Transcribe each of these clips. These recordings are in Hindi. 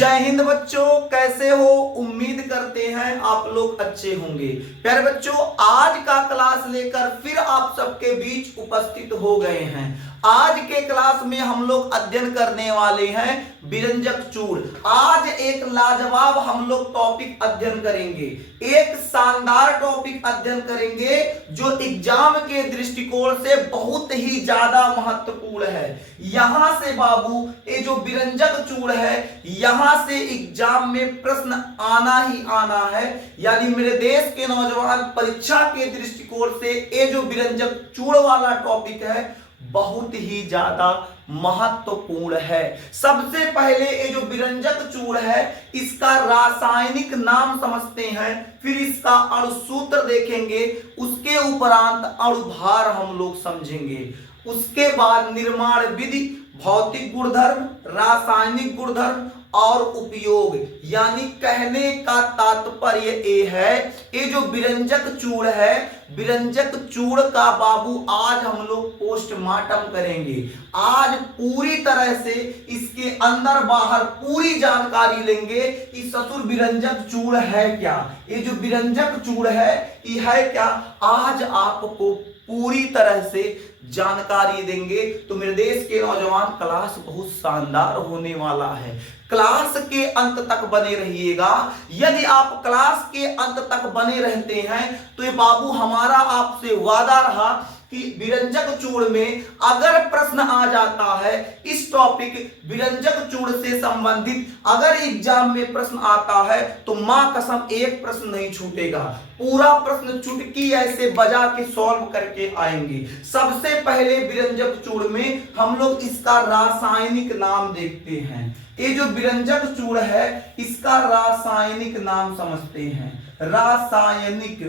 जय हिंद बच्चों, कैसे हो? उम्मीद करते हैं आप लोग अच्छे होंगे। प्यारे बच्चों, आज का क्लास लेकर फिर आप सबके बीच उपस्थित हो गए हैं। आज के क्लास में हम लोग अध्ययन करने वाले हैं विरंजक चूड़। आज एक लाजवाब हम लोग टॉपिक अध्ययन करेंगे, एक शानदार टॉपिक अध्ययन करेंगे जो एग्जाम के दृष्टिकोण से बहुत ही ज्यादा महत्वपूर्ण है। यहां से बाबू ये जो विरंजक चूड़ है, यहां से एग्जाम में प्रश्न आना ही आना है। यानी मेरे देश के नौजवान परीक्षा के दृष्टिकोण से ये जो विरंजक चूड़ वाला टॉपिक है बहुत ही ज्यादा महत्वपूर्ण है। सबसे पहले ये जो विरंजक चूड़ है इसका रासायनिक नाम समझते हैं, फिर इसका अणुसूत्र देखेंगे, उसके उपरांत अणुभार हम लोग समझेंगे, उसके बाद निर्माण विधि, भौतिक गुणधर्म, रासायनिक गुणधर्म और उपयोग। यानी कहने का तात्पर्य ये है, ये जो विरंजक चूड़ है, विरंजक चूड़ का बाबू आज हम लोग पोस्टमार्टम करेंगे। आज पूरी तरह से इसके अंदर बाहर पूरी जानकारी लेंगे कि ससुर विरंजक चूड़ है क्या, ये जो विरंजक चूड़ है ये है क्या, आज आपको पूरी तरह से जानकारी देंगे। तो मेरे देश के नौजवान, क्लास बहुत शानदार होने वाला है। क्लास के अंत तक बने रहिएगा। यदि आप क्लास के अंत तक बने रहते हैं तो ये बाबू हमारा आपसे वादा रहा कि विरंजक चूड़ में अगर प्रश्न आ जाता है इस टॉपिक विरंजक चूड़ से संबंधित, अगर एग्जाम में प्रश्न आता है तो मां कसम एक प्रश्न नहीं छूटेगा, पूरा प्रश्न चुटकी ऐसे बजा के सॉल्व करके आएंगे। सबसे पहले विरंजक चूड़ में हम लोग इसका रासायनिक नाम देखते हैं। ये जो विरंजक चूड़ है इसका रासायनिक नाम समझते हैं। रासायनिक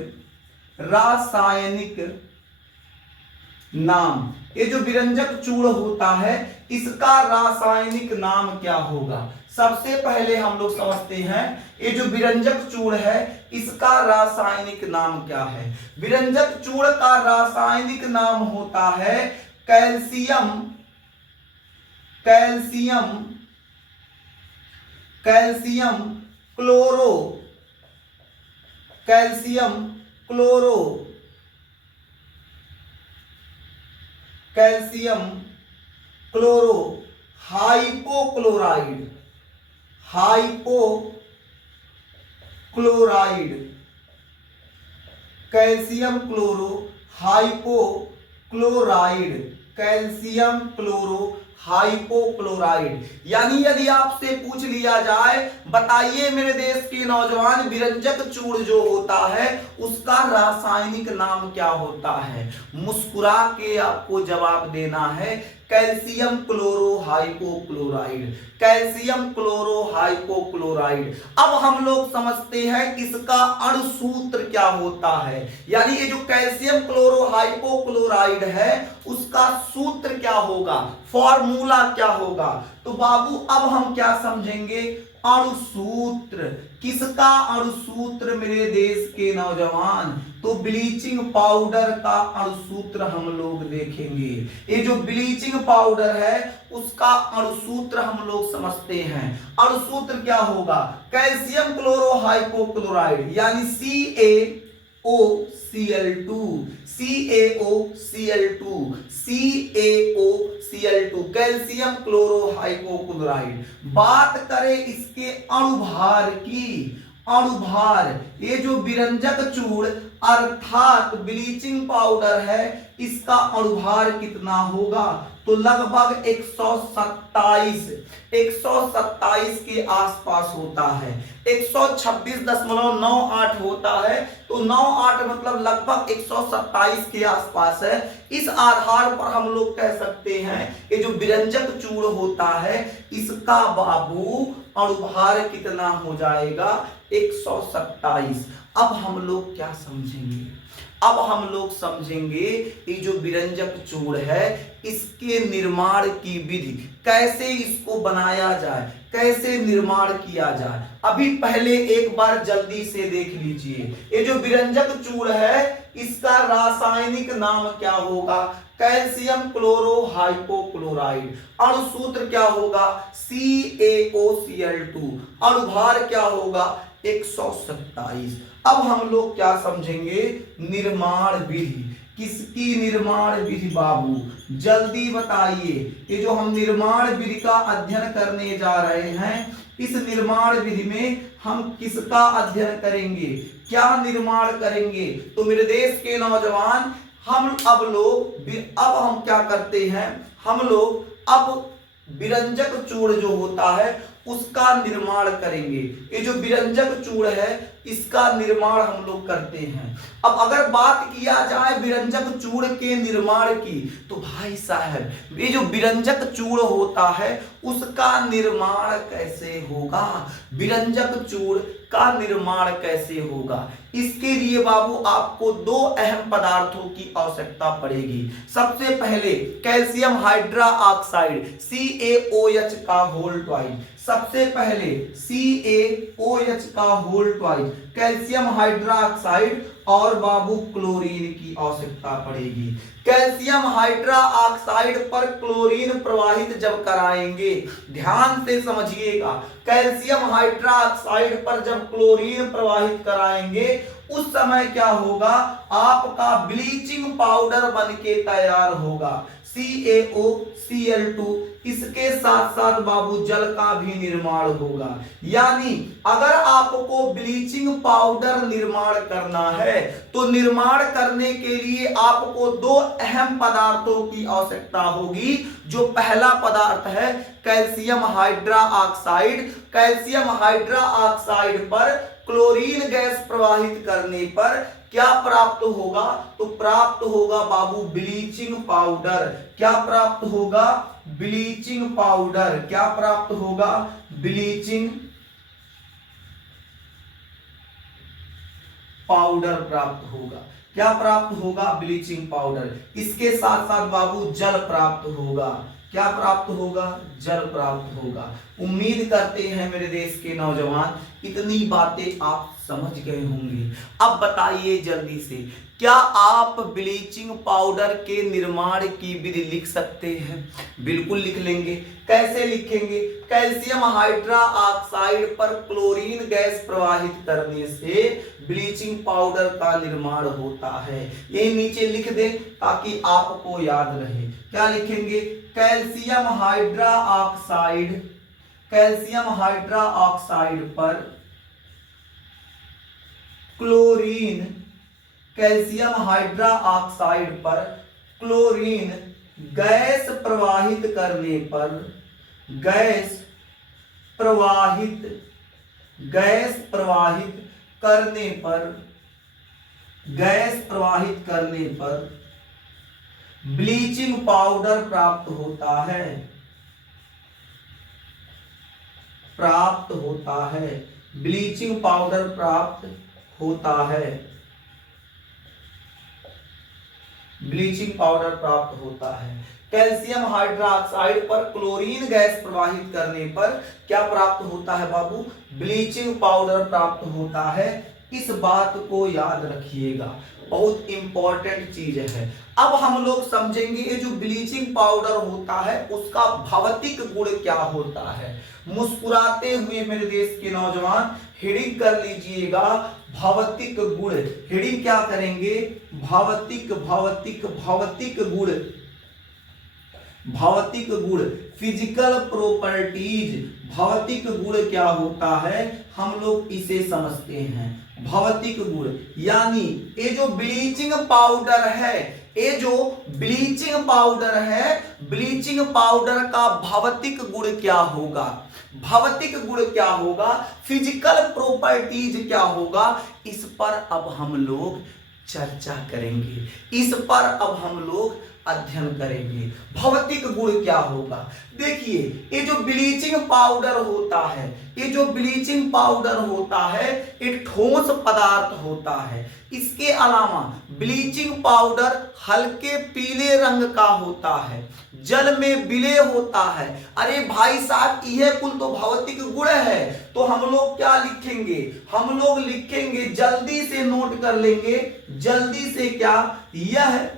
नाम, ये जो विरंजक चूड़ होता है इसका रासायनिक नाम क्या होगा? सबसे पहले हम लोग समझते हैं ये जो विरंजक चूड़ है इसका रासायनिक नाम क्या है। विरंजक चूड़ का रासायनिक नाम होता है calcium chloro hypochlorite. Calcium chloro hypochlorite. यानी यदि आपसे पूछ लिया जाए, बताइए मेरे देश के नौजवान, विरंजक चूड़ जो होता है उसका रासायनिक नाम क्या होता है? मुस्कुरा के आपको जवाब देना है कैल्शियम क्लोरो हाइपोक्लोराइड। अब हम लोग समझते हैं इसका अणुसूत्र क्या होता है। यानी ये जो कैल्शियम क्लोरो हाइपोक्लोराइड है उसका सूत्र क्या होगा, फॉर्मूला क्या होगा? तो बाबू अब हम क्या समझेंगे, अणुसूत्र। किसका अणुसूत्र मेरे देश के नौजवान? तो ब्लीचिंग पाउडर का अणुसूत्र हम लोग देखेंगे। ये जो ब्लीचिंग पाउडर है उसका अणुसूत्र हम लोग समझते हैं। अणुसूत्र क्या होगा? कैल्शियम क्लोरो हाइपोक्लोराइड यानी CaOCl2 कैल्शियम क्लोरो हाइपोक्लोराइड। बात करें इसके अणुभार की, ये जो विरंजक चूड़ अर्थात ब्लीचिंग पाउडर है इसका अणुभार कितना होगा? तो लगभग 127 के आसपास होता है। 126.98 होता है, तो 98 मतलब लगभग 127 के आसपास है। इस आधार पर हम लोग कह सकते हैं ये जो विरंजक चूड़ होता है इसका बाबू अणुभार कितना हो जाएगा? 127। अब हम लोग क्या समझेंगे? अब हम लोग समझेंगे ये जो विरंजक चूड़ है इसके निर्माण की विधि, कैसे इसको बनाया जाए, कैसे निर्माण किया जाए। अभी पहले एक बार जल्दी से देख लीजिए, ये जो विरंजक चूड़ है इसका रासायनिक नाम क्या होगा? Calcium chloro hypochlorite. अणु सूत्र क्या होगा? CaOCl2। अणुभार क्या होगा? 127। अब हम लोग क्या समझेंगे? निर्माण विधि। किसकी निर्माण विधि बाबू? जल्दी बताइए। ये जो हम निर्माण विधि का अध्ययन करने जा रहे हैं, इस निर्माण विधि में हम किसका अध्ययन करेंगे, क्या निर्माण करेंगे? तो मेरे देश के नौजवान, हम क्या करते हैं, हम लोग अब विरंजक चूर्ण जो होता है उसका निर्माण करेंगे। ये जो विरंजक चूर्ण है इसका निर्माण हम लोग करते हैं। अब अगर बात किया जाए विरंजक चूर्ण के निर्माण की, तो भाई साहब ये जो विरंजक चूर्ण होता है उसका निर्माण कैसे होगा? विरंजक चूर्ण का निर्माण कैसे होगा? इसके लिए बाबू आपको दो अहम पदार्थों की आवश्यकता पड़ेगी। सबसे पहले कैल्शियम हाइड्रा ऑक्साइड CaOH का होल ट्वाइस। सबसे पहले CaOH का whole twice, calcium hydroxide और बाबू क्लोरीन की आवश्यकता पड़ेगी। कैल्शियम हाइड्रा ऑक्साइड पर क्लोरीन प्रवाहित जब कराएंगे, ध्यान से समझिएगा, कैल्शियम हाइड्रा ऑक्साइड पर जब क्लोरीन प्रवाहित कराएंगे उस समय क्या होगा? आपका ब्लीचिंग पाउडर बनके तैयार होगा, CaOCl2। इसके साथ साथ बाबू जल का भी निर्माण होगा। यानी अगर आपको ब्लीचिंग पाउडर निर्माण करना है तो निर्माण करने के लिए आपको दो अहम पदार्थों की आवश्यकता होगी। जो पहला पदार्थ है calcium hydra oxide. Calcium hydroxide पर क्लोरीन गैस प्रवाहित करने पर क्या प्राप्त होगा? तो प्राप्त होगा बाबू ब्लीचिंग पाउडर। क्या प्राप्त होगा? Bleaching powder. क्या प्राप्त होगा? ब्लीचिंग पाउडर प्राप्त होगा। क्या प्राप्त होगा? Bleaching powder. इसके साथ साथ बाबू जल प्राप्त होगा। क्या प्राप्त होगा? जल प्राप्त होगा। उम्मीद करते हैं मेरे देश के नौजवान इतनी बातें आप समझ गए होंगे। अब बताइए जल्दी से, क्या आप ब्लीचिंग पाउडर के निर्माण की विधि लिख सकते हैं? बिल्कुल लिख लेंगे। कैसे लिखेंगे? कैल्शियम हाइड्रा ऑक्साइड पर क्लोरीन गैस प्रवाहित करने से ब्लीचिंग पाउडर का निर्माण होता है। ये नीचे लिख दें ताकि आपको याद रहे। क्या लिखेंगे? Calcium hydra oxide, calcium hydroxide पर क्लोरीन, कैल्शियम हाइड्रा ऑक्साइड पर क्लोरीन गैस प्रवाहित करने पर, गैस प्रवाहित करने पर, गैस प्रवाहित करने पर ब्लीचिंग पाउडर प्राप्त होता है, प्राप्त होता है। ब्लीचिंग पाउडर प्राप्त होता है, ब्लीचिंग पाउडर प्राप्त होता है। कैल्शियम हाइड्रोक्साइड पर क्लोरीन गैस प्रवाहित करने पर क्या प्राप्त होता है बाबू? ब्लीचिंग पाउडर प्राप्त होता है। इस बात को याद रखिएगा, बहुत इंपॉर्टेंट चीज है। अब हम लोग समझेंगे ये जो ब्लीचिंग पाउडर होता है उसका भौतिक गुण क्या होता है। मुस्कुराते हुए मेरे देश के नौजवान हेडिंग कर लीजिएगा, भौतिक गुण। हेडिंग क्या करेंगे? भौतिक, भौतिक, भौतिक गुण, भौतिक गुण, फिजिकल प्रॉपर्टीज। भौतिक गुण क्या होता है हम लोग इसे समझते हैं। भौतिक गुण यानी ये जो ब्लीचिंग पाउडर है, ये जो ब्लीचिंग पाउडर है, ब्लीचिंग पाउडर का भौतिक गुण क्या होगा? भौतिक गुण क्या होगा? फिजिकल प्रॉपर्टीज क्या होगा? इस पर अब हम लोग चर्चा करेंगे, इस पर अब हम लोग अध्ययन करेंगे। भौतिक गुण क्या होगा? देखिए ये जो ब्लीचिंग पाउडर होता है, ये जो ब्लीचिंग पाउडर होता है एक ठोस पदार्थ होता है। इसके अलावा ब्लीचिंग पाउडर हल्के पीले रंग का होता है, जल में विलय होता है। अरे भाई साहब यह कुल तो भौतिक गुण है, तो हम लोग क्या लिखेंगे? हम लोग लिखेंगे, जल्दी से नोट कर लेंगे, जल्दी से, क्या यह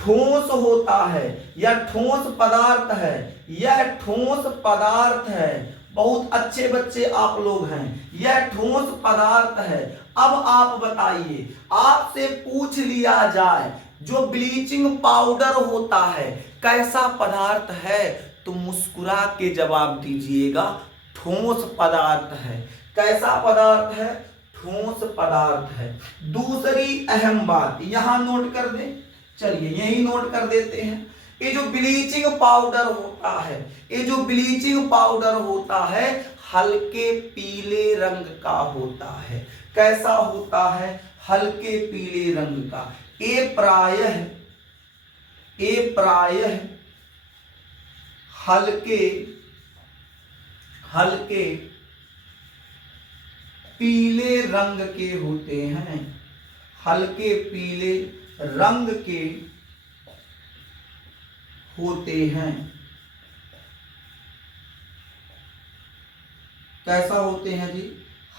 ठोस होता है या ठोस पदार्थ है, यह ठोस पदार्थ है। बहुत अच्छे बच्चे आप लोग हैं, यह ठोस पदार्थ है। अब आप बताइए, आपसे पूछ लिया जाए जो ब्लीचिंग पाउडर होता है कैसा पदार्थ है, तो मुस्कुरा के जवाब दीजिएगा ठोस पदार्थ है। कैसा पदार्थ है? ठोस पदार्थ है। दूसरी अहम बात यहां नोट कर दें, चलिए यही नोट कर देते हैं। ये जो ब्लीचिंग पाउडर होता है, ये जो ब्लीचिंग पाउडर होता है हल्के पीले रंग का होता है। कैसा होता है? हल्के पीले रंग का। ये प्रायः हल्के पीले रंग के होते हैं। हल्के पीले रंग के होते हैं। कैसा होते हैं जी?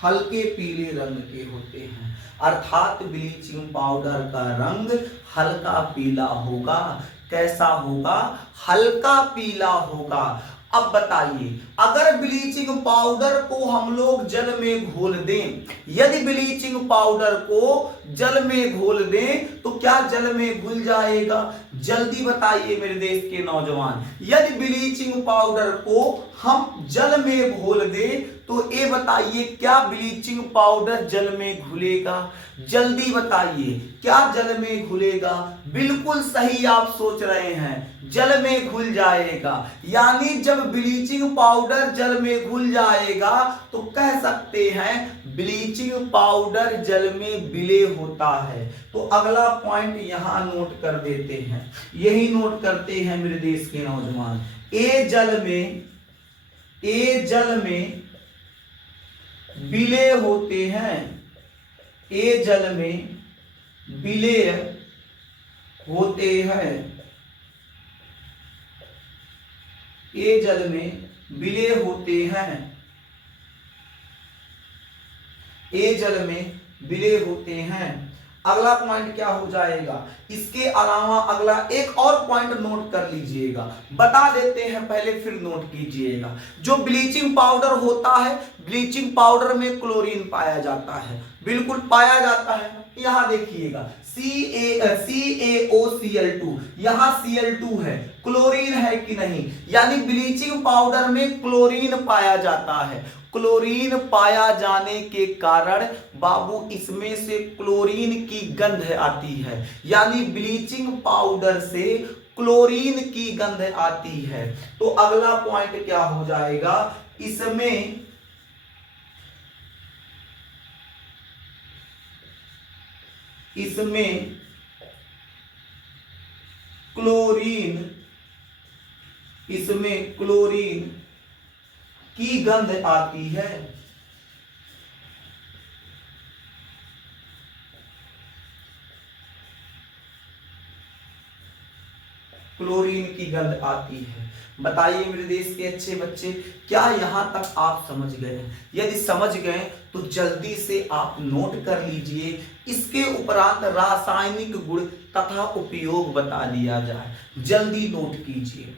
हल्के पीले रंग के होते हैं। अर्थात ब्लीचिंग पाउडर का रंग हल्का पीला होगा। कैसा होगा? हल्का पीला होगा। अब बताइए, अगर ब्लीचिंग पाउडर को हम लोग जल में घोल दें, यदि ब्लीचिंग पाउडर को जल में घोल दें तो क्या जल में घुल जाएगा? जल्दी बताइए मेरे देश के नौजवान, यदि ब्लीचिंग पाउडर को हम जल में घोल दें तो ये बताइए क्या ब्लीचिंग पाउडर जल में घुलेगा? जल्दी बताइए, क्या जल में घुलेगा? बिल्कुल सही आप सोच रहे हैं, जल में घुल जाएगा। यानी जब ब्लीचिंग पाउडर जल में घुल जाएगा तो कह सकते हैं ब्लीचिंग पाउडर जल में विलय होता है। तो अगला पॉइंट यहां नोट कर देते हैं, यही नोट करते हैं मेरे देश के नौजवान। ए जल में विलय होते हैं। ए जल में विलय होते हैं। ए जल में विलय होते हैं। ए जल में विलय होते हैं। अगला पॉइंट क्या हो जाएगा? इसके अलावा अगला एक और पॉइंट नोट कर लीजिएगा, बता देते हैं, पहले फिर नोट कीजिएगा। जो ब्लीचिंग पाउडर होता है, ब्लीचिंग पाउडर में क्लोरीन पाया जाता है, बिल्कुल पाया जाता है। यहां देखिएगा CaOCl2, यहां Cl2 है, क्लोरीन है कि नहीं? यानी ब्लीचिंग पाउडर में क्लोरीन पाया जाता है। क्लोरीन पाया जाने के कारण बाबू इसमें से क्लोरीन की गंध आती है। यानी ब्लीचिंग पाउडर से क्लोरीन की गंध आती है। तो अगला पॉइंट क्या हो जाएगा? इसमें क्लोरीन की गंध आती है। क्लोरीन की गंध आती है। बताइए मेरे देश के अच्छे बच्चे, क्या यहां तक आप समझ गए? यदि समझ गए तो जल्दी से आप नोट कर लीजिए। इसके उपरांत रासायनिक गुण तथा उपयोग बता दिया जाए, जल्दी नोट कीजिए।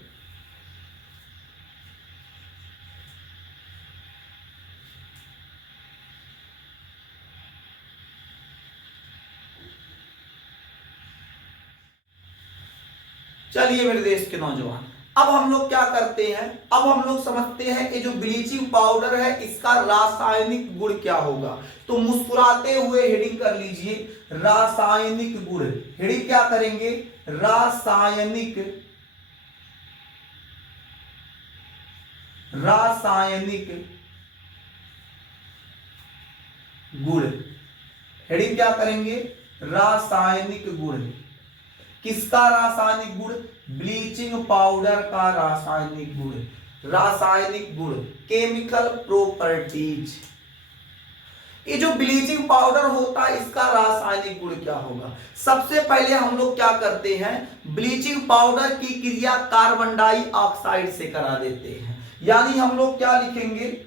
चलिए मेरे देश के नौजवान, अब हम लोग क्या करते हैं? अब हम लोग समझते हैं कि जो ब्लीचिंग पाउडर है इसका रासायनिक गुण क्या होगा। तो मुस्कुराते हुए हेडिंग कर लीजिए, रासायनिक गुण। हेडिंग क्या करेंगे? रासायनिक गुण। हेडिंग क्या करेंगे? रासायनिक गुण। किसका रासायनिक गुण? ब्लीचिंग पाउडर का रासायनिक गुण। रासायनिक गुण, केमिकल प्रॉपर्टीज। ये जो ब्लीचिंग पाउडर होता है इसका रासायनिक गुण क्या होगा? सबसे पहले हम लोग क्या करते हैं? ब्लीचिंग पाउडर की क्रिया कार्बन डाइऑक्साइड से करा देते हैं। यानी हम लोग क्या लिखेंगे?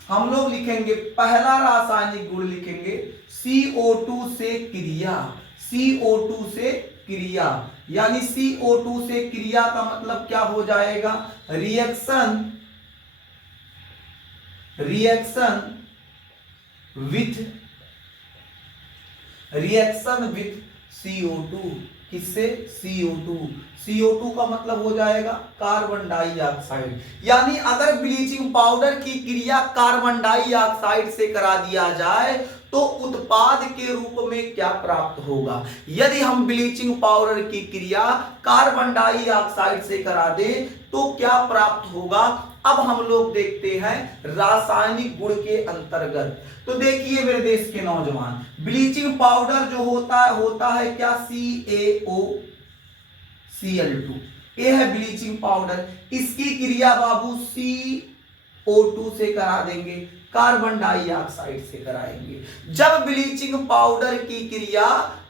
हम लोग लिखेंगे पहला रासायनिक गुण लिखेंगे CO2 से क्रिया। CO2 से क्रिया यानी CO2 से क्रिया का मतलब क्या हो जाएगा, रिएक्शन विथ CO2, किससे, CO2 का मतलब हो जाएगा कार्बन डाइऑक्साइड। यानी अगर ब्लीचिंग पाउडर की क्रिया कार्बन डाइऑक्साइड से करा दिया जाए तो उत्पाद के रूप में क्या प्राप्त होगा। यदि हम ब्लीचिंग पाउडर की क्रिया कार्बन डाइऑक्साइड से करा दें तो क्या प्राप्त होगा। अब हम लोग देखते हैं रासायनिक गुण के अंतर्गत। तो देखिए मेरे देश के नौजवान, ब्लीचिंग पाउडर जो होता है क्या, CaOCl2, ये है ब्लीचिंग पाउडर। इसकी क्रिया बाबू CO2 से करा देंगे, कार्बन डाइऑक्साइड से कराएंगे। जब ब्लीचिंग पाउडर की क्रिया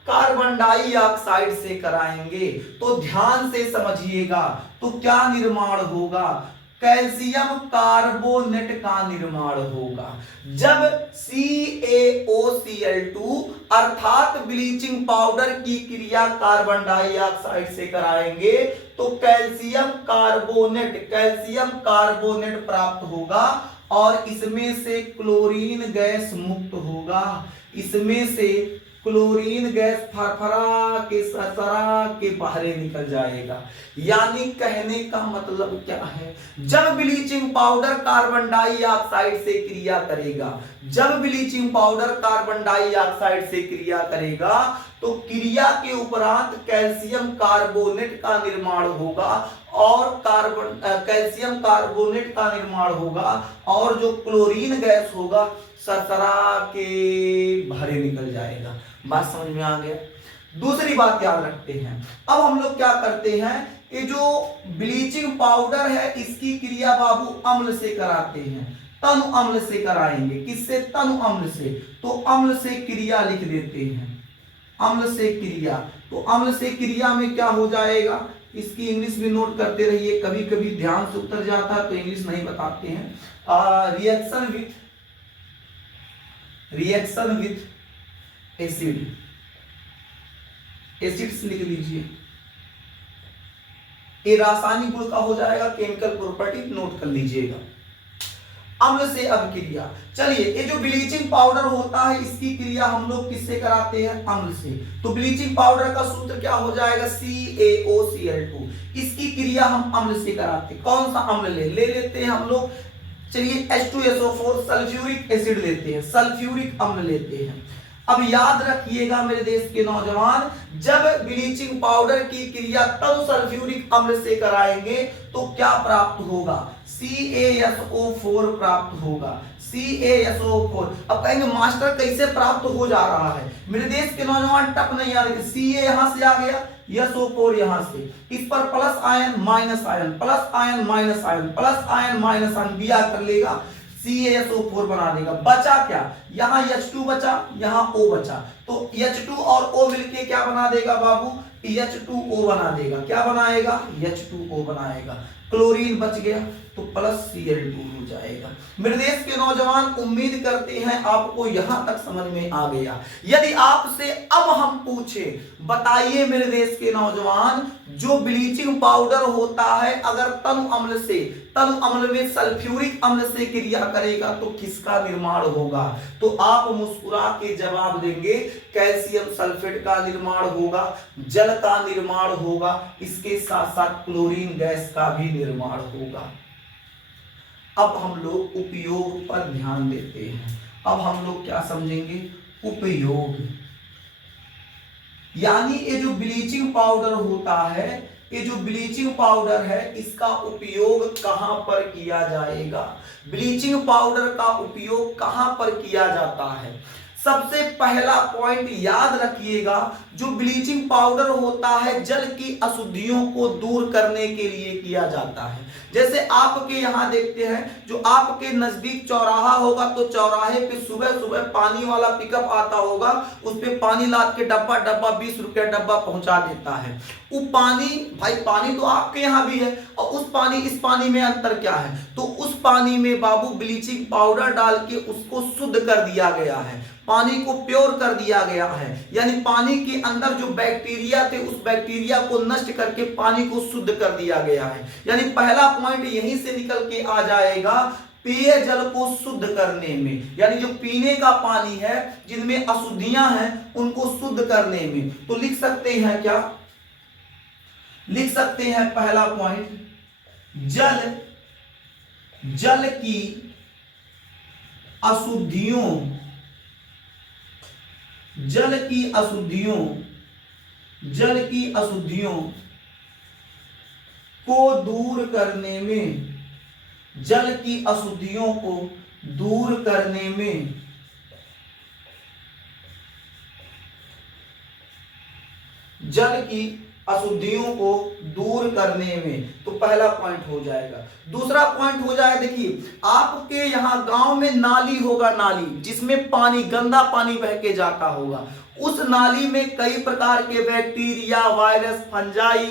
कार्बन डाइऑक्साइड से कराएंगे तो ध्यान से समझिएगा, तो क्या निर्माण होगा, कैल्शियम कार्बोनेट का निर्माण होगा। जब CaOCl2 अर्थात ब्लीचिंग पाउडर की क्रिया कार्बन डाइऑक्साइड से कराएंगे तो कैल्शियम कार्बोनेट प्राप्त होगा और इसमें से क्लोरीन गैस मुक्त होगा। इसमें से क्लोरीन गैस फरफरा के ससरा के बाहर निकल जाएगा। यानी कहने का मतलब क्या है, जब ब्लीचिंग पाउडर कार्बन डाइऑक्साइड से क्रिया करेगा, तो क्रिया के उपरांत कैल्शियम कार्बोनेट का निर्माण होगा और जो क्लोरीन गैस होगा सरसरा के बाहर निकल जाएगा। बात समझ में आ गया। दूसरी बात याद रखते हैं, अब हम लोग क्या करते हैं, ये जो ब्लीचिंग पाउडर है इसकी क्रिया बाबू अम्ल से कराते हैं, तनु अम्ल से कराएंगे। किससे, तनु अम्ल से। तो अम्ल से क्रिया लिख देते हैं, अम्ल से क्रिया। तो अम्ल से क्रिया में क्या हो जाएगा, इसकी इंग्लिश में नोट करते रहिए, कभी कभी ध्यान से उतर जाता है तो इंग्लिश नहीं बताते हैं। रिएक्शन विथ एसिड्स लिख लीजिए। ये रासायनिक गुण का हो जाएगा, केमिकल प्रॉपर्टी नोट कर लीजिएगा। अम्ल से अब क्रिया, चलिए ये जो ब्लीचिंग पाउडर होता है इसकी क्रिया हम लोग किससे कराते हैं, अम्ल से। तो ब्लीचिंग पाउडर का सूत्र क्या हो जाएगा, CaOCl2। इसकी क्रिया हम अम्ल से कराते हैं। कौन सा अम्ल ले लेते हैं हम लोग, चलिए H2SO4 सल्फ्यूरिक एसिड लेते हैं, सल्फ्यूरिक अम्ल लेते हैं। अब याद रखिएगा मेरे देश के नौजवान, जब ब्लीचिंग पाउडर की क्रिया तनु सल्फ्यूरिक अम्ल से कराएंगे तो क्या प्राप्त होगा, CaSO4 प्राप्त होगा, CaSO4। अब कहेंगे मास्टर कैसे प्राप्त हो जा रहा है, मेरे देश के नौजवान टप नहीं आ रहे, Ca यहां से आ गया, SO4 यहां से, इस पर plus ion minus ion, plus ion minus ion, plus ion minus ion दिया कर लेगा, CaSO4 बना देगा। बचा क्या, यहां H2 बचा, यहां O बचा, तो H2 और O मिलके क्या बना देगा बाबू, H2O बना देगा। क्या बनाएगा, H2O बनाएगा। क्लोरीन बच गया तो प्लस Cl2 हो जाएगा। मेरे देश के नौजवान उम्मीद करते हैं आपको यहां तक समझ में आ गया। यदि आपसे अब हम पूछे, बताइए मेरे देश के नौजवान, जो ब्लीचिंग पाउडर होता है अगर तनु अम्ल में सल्फ्यूरिक अम्ल से क्रिया करेगा तो किसका निर्माण होगा, तो आप मुस्कुरा के जवाब देंगे कैल्शियम सल्फेट का निर्माण होगा, जल का निर्माण होगा, इसके साथ साथ क्लोरीन गैस का भी निर्माण होगा। अब हम लोग उपयोग पर ध्यान देते हैं। अब हम लोग क्या समझेंगे, उपयोग। यानी ये जो ब्लीचिंग पाउडर होता है, ये जो ब्लीचिंग पाउडर है इसका उपयोग कहां पर किया जाएगा, ब्लीचिंग पाउडर का उपयोग कहां पर किया जाता है। सबसे पहला पॉइंट याद रखिएगा, जो ब्लीचिंग पाउडर होता है जल की अशुद्धियों को दूर करने के लिए किया जाता है। जैसे आपके यहाँ देखते हैं, जो आपके नजदीक चौराहा होगा तो चौराहे पे सुबह सुबह पानी वाला पिकअप आता होगा, उस पे पानी लाद के डब्बा डब्बा 20 रुपया डब्बा पहुंचा देता है। वो पानी, भाई पानी तो आपके यहाँ भी है, और उस पानी इस पानी में अंतर क्या है? तो उस पानी में बाबू ब्लीचिंग पाउडर डाल के उसको शुद्ध कर दिया गया है, पानी को प्योर कर दिया गया है, यानी पानी के अंदर जो बैक्टीरिया थे उस बैक्टीरिया को नष्ट करके पानी को शुद्ध कर दिया गया है। यानी पहला पॉइंट यहीं से निकल के आ जाएगा, पेयजल को शुद्ध करने में, यानी जो पीने का पानी है जिनमें अशुद्धियां हैं उनको शुद्ध करने में। तो लिख सकते हैं क्या? लिख सकते हैं पहला पॉइंट, जल की अशुद्धियों, जल की अशुद्धियों को दूर करने में, जल की अशुद्धियों को दूर करने में जल की अशुद्धियों को दूर करने में, तो पहला पॉइंट हो जाएगा। दूसरा पॉइंट हो जाएगा, देखिए आपके यहाँ गांव में नाली होगा, नाली जिसमें पानी, गंदा पानी बह के जाता होगा, उस नाली में कई प्रकार के बैक्टीरिया, वायरस, फंजाई,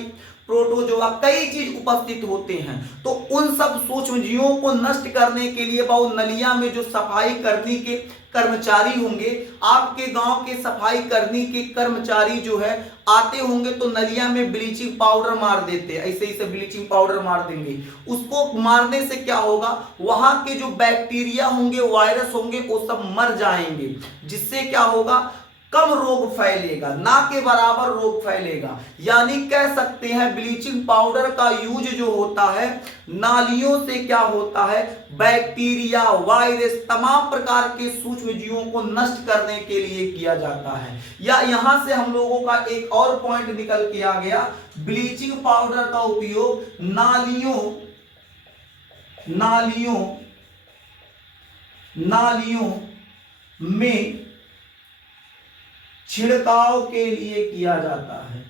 प्रोटोजोआ, कई चीज उपस्थित होते हैं। तो उन सब सूक्ष्मजीवों को नष्ट करने के लिए वो नलिया में जो सफाई करने के कर्मचारी होंगे, आपके गांव के सफाई करने के कर्मचारी जो है आते होंगे तो नलिया में ब्लीचिंग पाउडर मार देते, ऐसे ही से ब्लीचिंग पाउडर मार देंगे। उसको मारने से क्या होगा, वहां के जो बैक्टीरिया होंगे, वायरस होंगे, वो सब मर जाएंगे, जिससे क्या होगा, कम रोग फैलेगा, ना के बराबर रोग फैलेगा। यानी कह सकते हैं ब्लीचिंग पाउडर का यूज जो होता है नालियों से क्या होता है, बैक्टीरिया, वायरस, तमाम प्रकार के सूक्ष्म जीवों को नष्ट करने के लिए किया जाता है। या यहां से हम लोगों का एक और पॉइंट निकल के आ गया, ब्लीचिंग पाउडर का उपयोग नालियों में छिड़काव के लिए किया जाता है,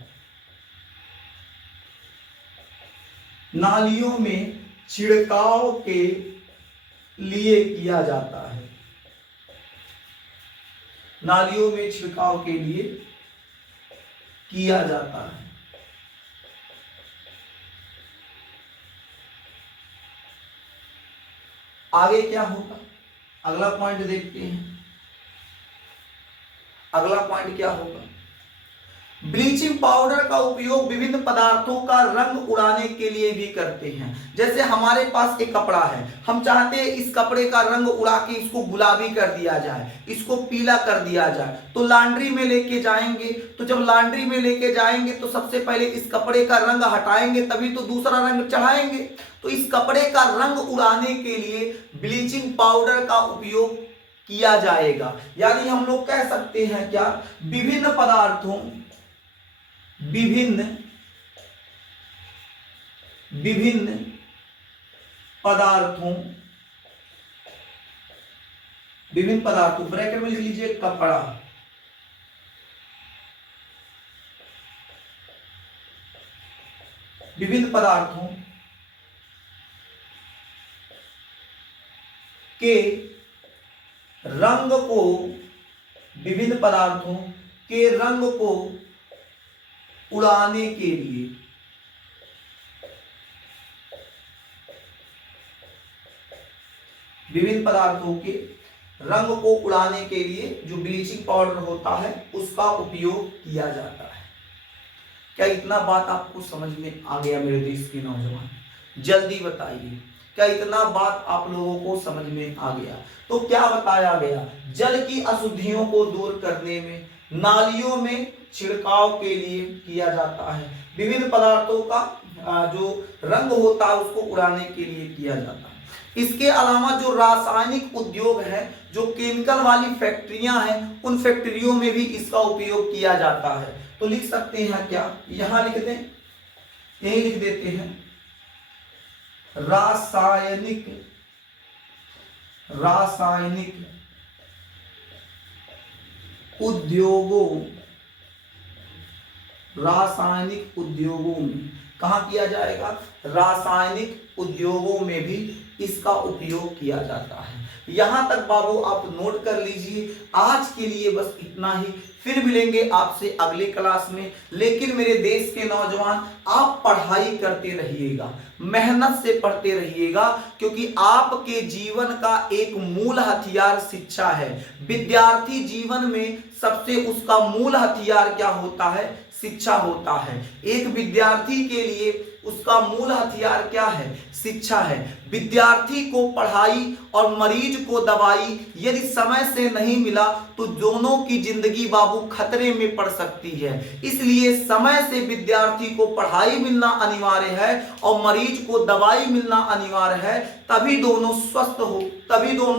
नालियों में छिड़काव के लिए किया जाता है, नालियों में छिड़काव के लिए किया जाता है। आगे क्या होगा, अगला पॉइंट देखते हैं। अगला पॉइंट क्या होगा, ब्लीचिंग पाउडर का उपयोग विभिन्न पदार्थों का रंग उड़ाने के लिए भी करते हैं। जैसे हमारे पास एक कपड़ा है, हम चाहते हैं इस कपड़े का रंग उड़ा के इसको गुलाबी कर दिया जाए, इसको पीला कर दिया जाए, तो लॉन्ड्री में लेके जाएंगे। तो जब लॉन्ड्री में लेके जाएंगे तो सबसे पहले इस कपड़े का रंग हटाएंगे, तभी तो दूसरा रंग चढ़ाएंगे। तो इस कपड़े का रंग उड़ाने के लिए ब्लीचिंग पाउडर का उपयोग किया जाएगा। यानी हम लोग कह सकते हैं क्या, विभिन्न पदार्थों ब्रैकेट में लिख लीजिए कपड़ा, विभिन्न पदार्थों के रंग को, विभिन्न पदार्थों के रंग को उड़ाने के लिए, विभिन्न पदार्थों के रंग को उड़ाने के लिए जो ब्लीचिंग पाउडर होता है उसका उपयोग किया जाता है। क्या इतना बात आपको समझ में आ गया मेरे देश के नौजवान? जल्दी बताइए, क्या इतना बात आप लोगों को समझ में आ गया? तो क्या बताया गया, जल की अशुद्धियों को दूर करने में नालियों में छिड़काव के लिए किया जाता है, विभिन्न पदार्थों का जो रंग होता है उसको उड़ाने के लिए किया जाता है। इसके अलावा जो रासायनिक उद्योग है, जो केमिकल वाली फैक्ट्रियां हैं, उन फैक्ट्रियों में भी इसका उपयोग किया जाता है। तो लिख सकते हैं क्या, यहां लिख दें, यही लिख देते हैं, रासायनिक उद्योगों में कहाँ किया जाएगा? रासायनिक उद्योगों में भी इसका उपयोग किया जाता है। यहां तक बाबू आप नोट कर लीजिए। आज के लिए बस इतना ही, फिर मिलेंगे आपसे अगले क्लास में। लेकिन मेरे देश के नौजवान, आप पढ़ाई करते रहिएगा, मेहनत से पढ़ते रहिएगा, क्योंकि आपके जीवन का एक मूल हथियार शिक्षा है। विद्यार्थी जीवन में सबसे उसका मूल हथियार क्या होता है? शिक्षा होता है। एक विद्यार्थी के लिए उसका मूल हथियार क्या है? शिक्षा है। विद्यार्थी को पढ़ाई और मरीज को दवाई यदि समय से नहीं मिला तो दोनों की जिंदगी बाबू खतरे में पड़ सकती है। इसलिए समय से विद्यार्थी को पढ़ाई मिलना अनिवार्य है और मरीज को दवाई मिलना अनिवार्य है, तभी दोनों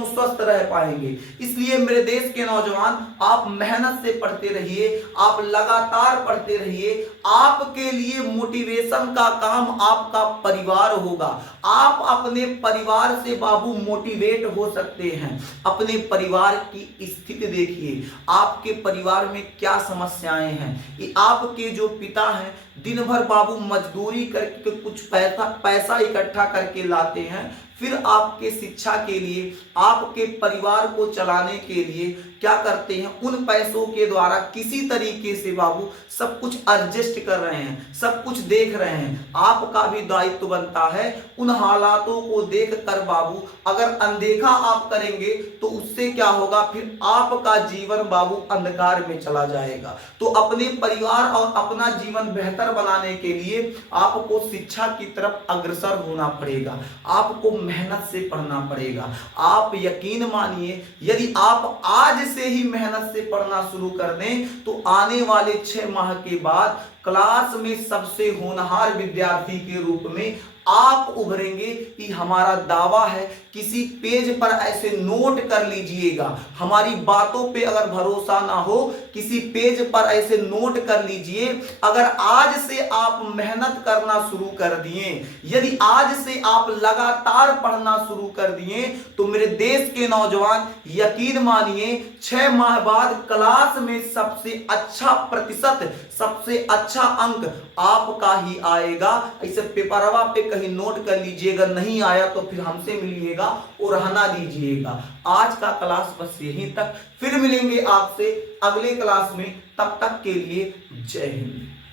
स्वस्थ रह पाएंगे। इसलिए मेरे देश के नौजवान, आप मेहनत से पढ़ते रहिए, आप लगातार पढ़ते रहिए। आपके लिए मोटिवेशन का काम आपका परिवार होगा। आप अपने परिवार से बाबू मोटिवेट हो सकते हैं। अपने परिवार की स्थिति देखिए, आपके परिवार में क्या समस्याएं हैं। ये आपके जो पिता हैं दिन भर बाबू मजदूरी करके कुछ पैसा इकट्ठा करके लाते हैं, फिर आपके शिक्षा के लिए, आपके परिवार को चलाने के लिए क्या करते हैं? उन पैसों के द्वारा किसी तरीके से बाबू सब कुछ एडजस्ट कर रहे हैं, सब कुछ देख रहे हैं। आपका भी दायित्व बनता है उन हालातों को देख कर बाबू, अगर अनदेखा आप करेंगे तो उससे क्या होगा? फिर आपका जीवन बाबू अंधकार में चला जाएगा। तो अपने परिवार और अपना जीवन बेहतर बनाने के लिए आपको शिक्षा की तरफ अग्रसर होना पड़ेगा, आपको मेहनत से पढ़ना पड़ेगा। आप यकीन मानिए, यदि आप आज से ही मेहनत से पढ़ना शुरू कर दें तो आने वाले 6 माह के बाद क्लास में सबसे होनहार विद्यार्थी के रूप में आप उभरेंगे। कि हमारा दावा है, किसी पेज पर ऐसे नोट कर लीजिएगा, हमारी बातों पे अगर भरोसा ना हो, किसी पेज पर ऐसे नोट कर लीजिए। अगर आज से आप मेहनत करना शुरू कर दिए, यदि आज से आप लगातार पढ़ना शुरू कर दिए, तो मेरे देश के नौजवान यकीन मानिए 6 माह बाद क्लास में सबसे अच्छा प्रतिशत, सबसे अच्छा अंक आपका ही आएगा। ऐसे पेपरवा पे कहीं नोट कर लीजिएगा, नहीं आया तो फिर हमसे मिलिएगा और रहना दीजिएगा। आज का क्लास बस यहीं तक, फिर मिलेंगे आपसे अगले क्लास में। तब तक के लिए जय हिंद।